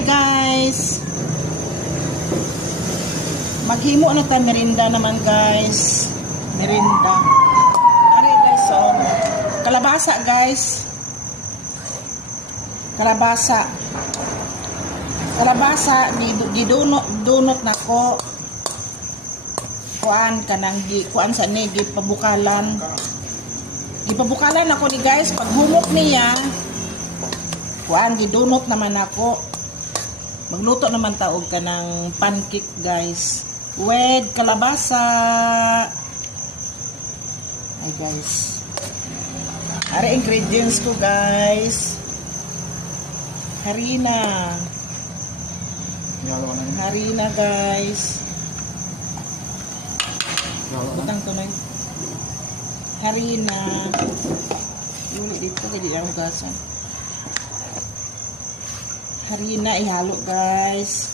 Hi guys! Maghimo na tayo merinda naman guys. Merinda. Ari guys, so kalabasa guys. Kalabasa gidunot nako. Kuan kanang kuan sa ni gipabukalan. Gipabukalan ako ni guys, pag humok niya, kuan gidunot naman ako. Magluto naman taog ka ng pancake guys. With kalabasa. Ay guys. Are ingredients ko guys. Harina. Harina guys. Butang to na yun. Harina. Yun dito kaya ang gasan. Harina ihalo guys.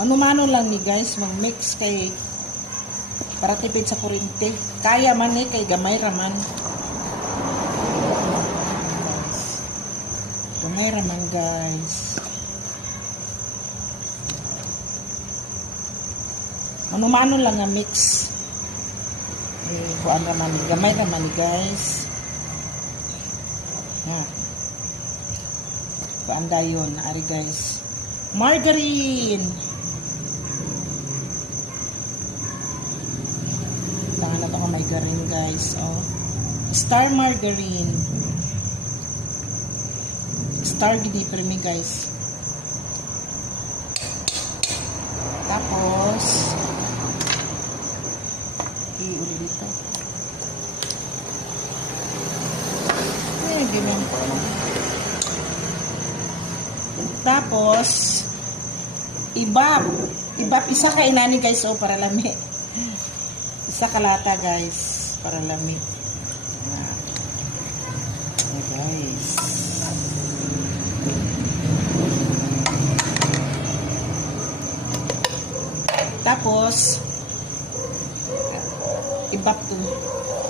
Mano-mano lang ni guys mag-mix kay para tipid sa kuryente. Kaya man kay gamay raman. Gamay raman guys. Mano-mano lang nga mix. Kuan raman, gamay raman guys. Nga. Kuan dayon, ari guys. Margarine. Tangan na ito ang margarine guys. Oh. Star margarine. Star gini premi guys. Tapos uli dito. Ganyan. Tapos ibab isa ka inani guys oh para lami. Isa kalata guys para lami. Guys. Tapos ibab to.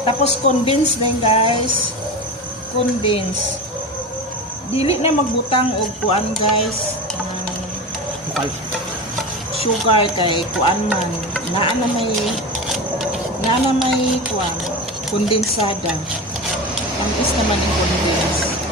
Tapos condense din guys. Condense. Dili na magbutang og kuan guys. Sugar kay kuan man. Naa na may kuan kondensada. Tamis naman yung condense.